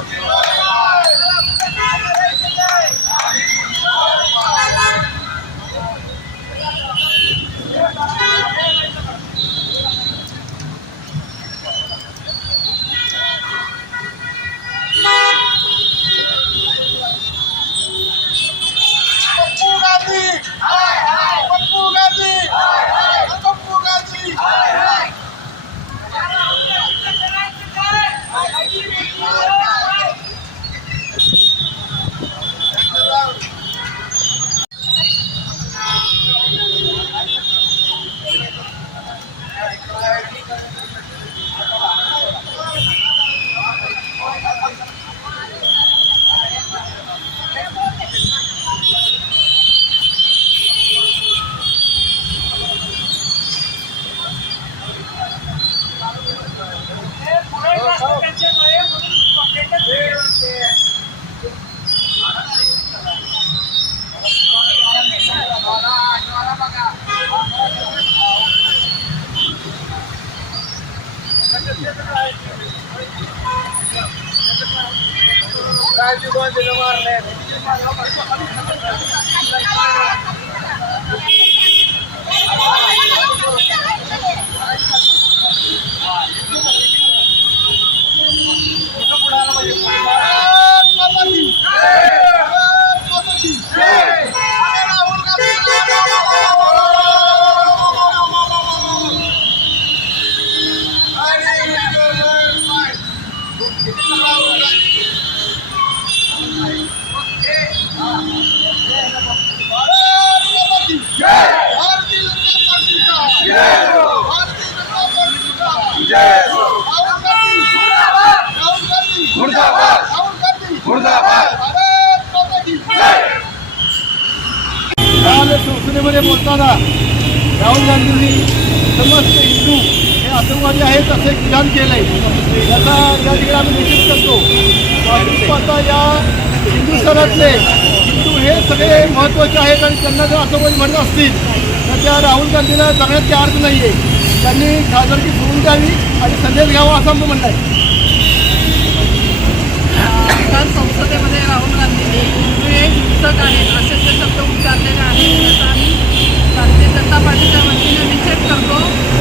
out. Rajib Gandhi संसदेमध्ये बोलताना राहुल गांधींनी समस्त हिंदू हे आतंकवादी आहेत असं एक विधान केलंय. याचा या ठिकाणी आम्ही निषेध करतो. भाजपाचा या हिंदुस्थानातले हिंदू हे सगळे महत्त्वाचे आहेत आणि त्यांना जर आतंकवादी म्हणत असतील तर त्या राहुल गांधीला जगण्यात अर्थ नाही आहे त्यांनी खासदारकी सोडून द्यावी आणि संदेश घ्यावा असं आमचं म्हणणं आहे. संसदेमध्ये राहुल गांधींनी पुस्तक आहे असे ते शब्द उच्चारलेले आहेत आम्ही भारतीय जनता पार्टीच्या वतीने निषेध करतो.